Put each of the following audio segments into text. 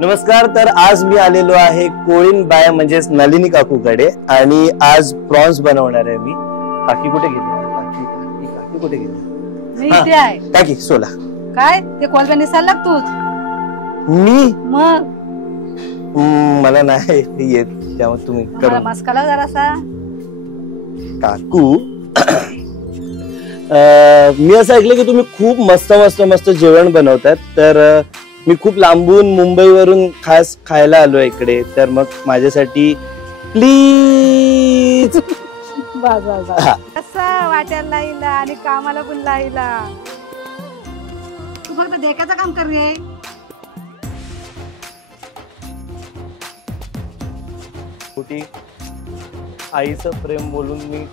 नमस्कार. तर आज मी आलेलो आहे कोळीन बाय म्हणजेच नलिनी काकूकडे आणि आज प्रॉन्स बनवणार आहे मी. काकी कुठे गेली? काकी कुठे गेली? मी इथे आहे. काकी सोला काय ते कोलब्याने चालला तूच? मी मग मला नाही येत त्यामुळे तुम्ही करा. मस्काला जरासा. काकू मी असं ऐकलं की तुम्ही खूप मस्त मस्त मस्त जेवण बनवतात. तर मी खूप लांबून मुंबईवरून खास खायला आलो इकडे. तर मग माझ्यासाठी प्लीज. कसं वाट्याला लाईला आणि कामाला पण लाईला. तू फक्त देखाचं काम कर रे. छोटी आईचं प्रेम बोलून मी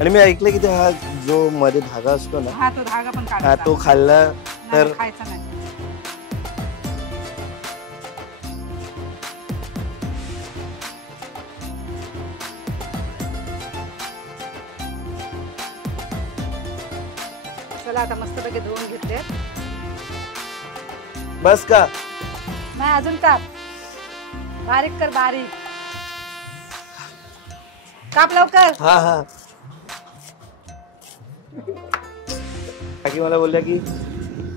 आणि मी ऐकलं की ते हा जो मध्ये धागा असतो ना, हा तो धागा पण हा तो खाल्ला तर खायचा नाही. चला आता मस्त पैकी धुवून घेतले. बस का? नाही अजून काप. बारीक कर बारीक. काप लवकर. हा हा. काकी मला बोलल्या की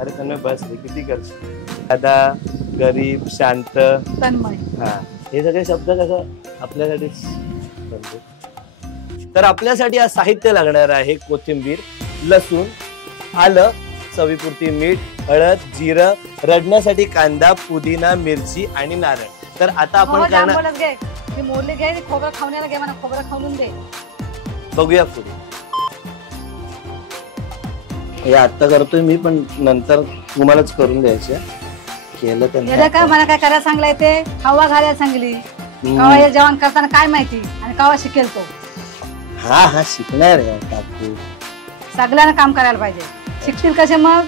अरे तन्मय बस रे, किती करशील. दादा, गरीब, शांत, तन्मय, हा हे सगळे शब्द कसं आपल्यासाठीच. तर आपल्यासाठी आज साहित्य लागणार आहे कोथिंबीर, लसूण, आलं, चवीपुरती मीठ, हळद, जिरं, रडण्यासाठी कांदा, पुदिना, मिरची आणि नारळ. तर आता आपण करणार घे मोरले घे. खोबरं खावण्याला घे म्हणा. खोबरं खाऊन दे. बघूया पुढे. हे आता करतोय मी पण नंतर तुम्हालाच करून द्यायचे. केलं तर का मला काय करायला सांगलाय ते? हवा घालायला सांगली. कवा हे जेवण करताना काय माहिती आणि कवा शिकेल तो. हा हा शिकणार आहे काकू. सगळ्यांना काम करायला पाहिजे. शिकतील कसे मग?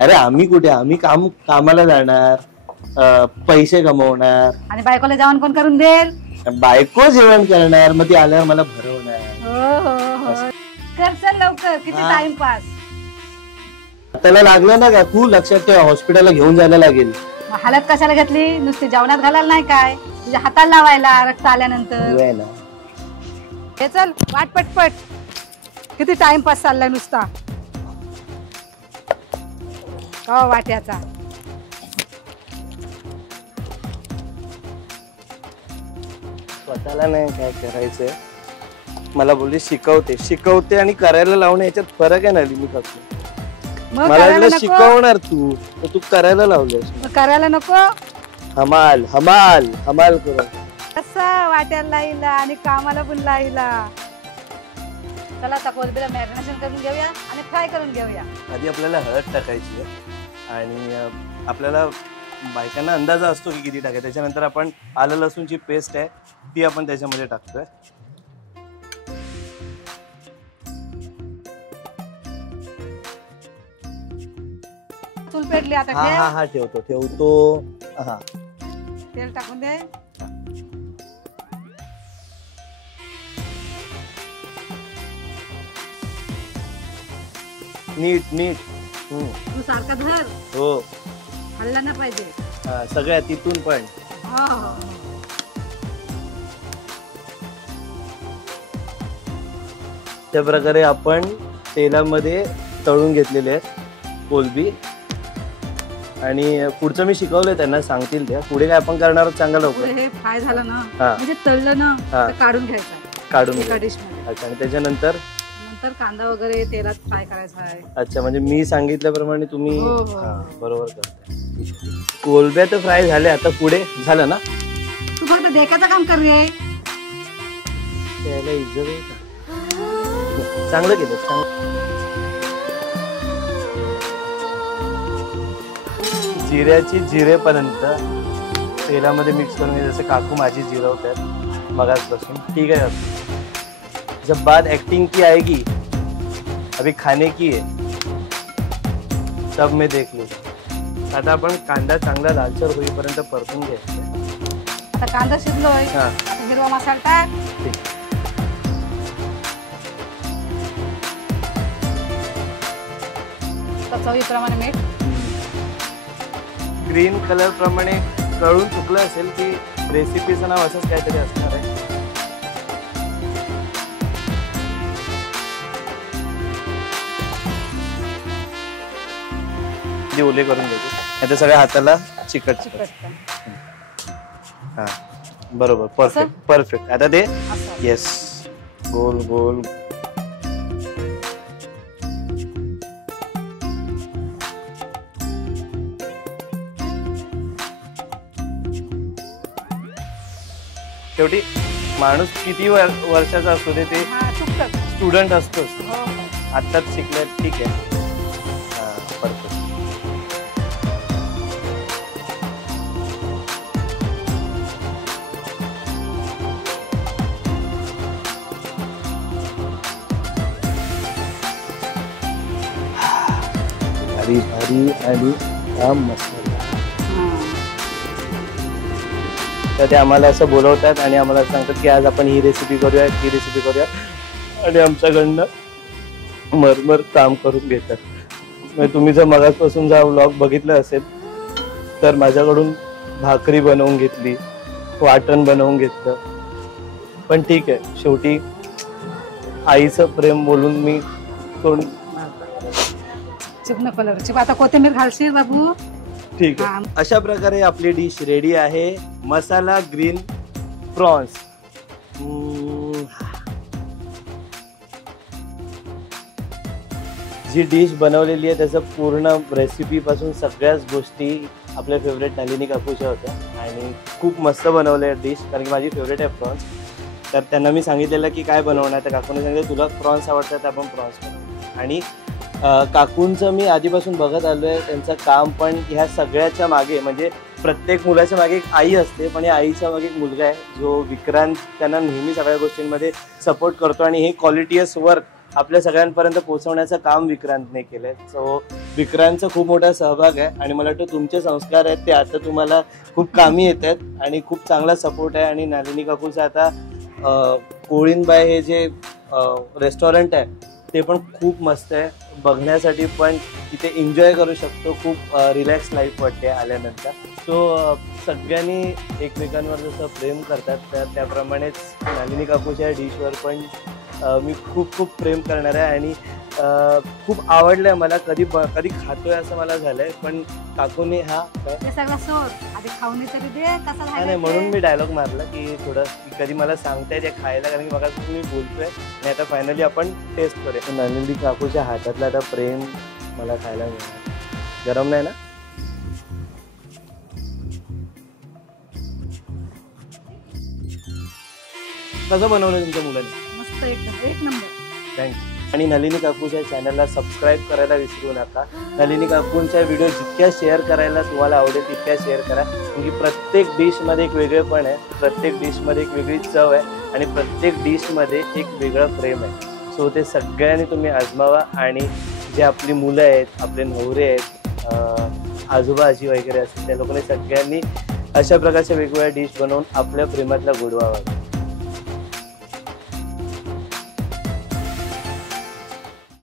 अरे आम्ही कुठे, आम्ही कामाला जाणार, पैसे कमवणार आणि बायकोला जेवण कोण करून देईल? बायको जेवण करणार. मग ती आल्यावर मला भरवणार. कर चल लवकर. किती टाइमपास. त्याला लागलं ना काकू, लक्षात ठेवा हॉस्पिटलला घेऊन जायला लागेल. हालत कशाला घेतली? नुसती जेवणात घालायला नाही काय? तुझ्या हाताला लावायला रक्त आल्यानंतर. हे चल वाट पटपट. किती टाइमपास चाललाय नुसता का वाट्याचा. स्वतःला नाही काय करायचंय. मला बोलली शिकवते आणि करायला लावणे याच्यात फरक आहे ना लिमी काकू. मला शिकवणार तू, तर तू करायला लावलंस. करायला नको. हमाल हमाल हमाल करू. कसं वाट्याला लाईला आणि कामाला पण लाईला. चला आता कोलबीला मॅरिनेशन करून घेऊया आणि फ्राय करून घेऊया. आधी आपल्याला हळद टाकायची आणि आपल्याला बायकांना अंदाजा असतो की किती टाकायचं. त्याच्यानंतर आपण आलं लसूणची पेस्ट आहे ती आपण त्याच्यामध्ये टाकतोय. चूल पेटली आता. हा हा ठेवतो. हा तेल टाकून दे. नीट तू सारखा धर. हो हल्ला नाही पाहिजे. सगळ्या तिथून पण. त्या प्रकारे आपण तेलामध्ये तळून घेतलेले आहेत कोलबी. आणि पुढचं मी शिकवलंय त्यांना, सांगतील त्या. पुढे काय आपण करणार आहोत सांगा लवकर. हे फ्राय झालं ना, म्हणजे तळलं ना, काढून घ्यायचं. काढून एका डिश मध्ये. अच्छा. आणि त्याच्यानंतर कांदा वगैरे तेलात फ्राय करायचा आहे. अच्छा, म्हणजे मी सांगितल्याप्रमाणे तुम्ही बरोबर करताय. कोलब्या तर फ्राय झाल्या. आता पुढे झालं ना. तू फक्त देखाचं काम कर रे. त्याला इज्जत आहे का? चांगलं केलं. जिऱ्याची जिरेपर्यंत तेलामध्ये मिक्स करून घ्यायचं. जसं काकू माझी जिरवतात मगाचपासून. ठीक आहे. जब बात एक्टिंग की आएगी, अभी खाने की है, तब मैं देख लूंगा. आता आपण कांदा चांगला लालसर होईपर्यंत परतून घ्यायचा. आता कांदा शिजलोय. हिरवा मसाला टाक. आता चवीप्रमाणे मीठ. ग्रीन कलर प्रमाणे कळून चुकलं असेल की रेसिपीचं नाव असंच काहीतरी असणार आहे. ओले करून देतो आता सगळ्या हाताला चिकट चिकट. हा बरोबर, परफेक्ट परफेक्ट. आता ते येस गोल गोल. शेवटी माणूस किती वर्षाचा असतो ते स्टुडंट असतोच. आत्ताच शिकले ठीक आहे. हा परफेक्ट. भारी भारी आणि काम मसाला. तर ते आम्हाला असं बोलवतात आणि आम्हाला सांगतात की आज आपण ही रेसिपी करूया ती रेसिपी करूया आणि आमच्याकडनं मरमर काम करून घेतात. म्हणजे तुम्ही जर मगाचपासून जा व्लॉग बघितलं असेल तर माझ्याकडून भाकरी बनवून घेतली, वाटण बनवून घेतलं. पण ठीक आहे, शेवटी आईचं प्रेम बोलून मी थोडी चिकन कलरची. आता कोथिंबीर घालशील बाबू. ठीक आहे. अशा प्रकारे आपली डिश रेडी आहे, मसाला ग्रीन प्रॉन्स. जी डिश बनवलेली आहे त्याचं पूर्ण रेसिपी पासून सगळ्याच गोष्टी आपल्या फेवरेट नलिनी काकूच्या होत्या आणि खूप मस्त बनवलं आहे डिश, कारण की माझी फेवरेट आहे प्रॉन्स. तर त्यांना मी सांगितलेलं की काय बनवणार, तर काकूने सांगितलं तुला प्रॉन्स आवडतात तर आपण प्रॉन्स बनवू. आणि काकूंचं मी आधीपासून बघत आलो आहे त्यांचं काम. पण ह्या सगळ्याच्या मागे म्हणजे प्रत्येक मुलाच्या मागे एक आई असते, पण या आईच्या मागे एक मुलगा आहे जो विक्रांत त्यांना नेहमी सगळ्या गोष्टींमध्ये सपोर्ट करतो आणि हे क्वालिटीयस वर्क आपल्या सगळ्यांपर्यंत पोहोचवण्याचं काम विक्रांतने केलंय. सो विक्रांतचा खूप मोठा सहभाग आहे आणि मला वाटतं तुमचे संस्कार आहेत ते आता तुम्हाला खूप कामी येत आहेत आणि खूप चांगला सपोर्ट आहे. आणि नलिनी काकूचं आता कोळीनबाई हे जे रेस्टॉरंट आहे ते पण खूप मस्त आहे बघण्यासाठी, पण तिथे एन्जॉय करू शकतो. खूप रिलॅक्स लाईफ वाटते आल्यानंतर. सो सगळ्यांनी एकमेकांवर जसं प्रेम करतात तर त्याप्रमाणेच नलिनी काकूच्या डिशवर पण मी खूप खूप प्रेम करणार आहे आणि खूप आवडलं आहे मला. कधी खातोय असं मला झालंय, पण काकूने हा नाही म्हणून मी डायलॉग मारला की थोडं कधी मला सांगताय ते खायला, कारण की मला मी बोलतोय आणि आता फायनली आपण टेस्ट करूया. नलिनी काकूच्या हातातलं आता प्रेम मला खायला मिळणार. गरम नाही ना? कसं बनवलं तुमच्या मुलांनी? मस्त एक नंबर. थँक्यू. आणि नलिनी काकूच्या चॅनलला सबस्क्राईब करायला विसरू नका. नलिनी काकूंच्या व्हिडिओ जितक्या शेअर करायला तुम्हाला आवडेल तितक्या शेअर करा, कारण की प्रत्येक डिशमध्ये एक वेगळेपण आहे, प्रत्येक डिशमध्ये एक वेगळी चव आहे आणि प्रत्येक डिशमध्ये एक वेगळं प्रेम आहे. सो ते सगळ्यांनी तुम्ही आजमावा आणि जे आपली मुलं आहेत, आपले नवरे आहेत, आजोबा आजी वगैरे असतील त्या लोकांनी सगळ्यांनी अशा प्रकारच्या वेगवेगळ्या डिश बनवून आपल्या प्रेमातला गोडवा व्हावा.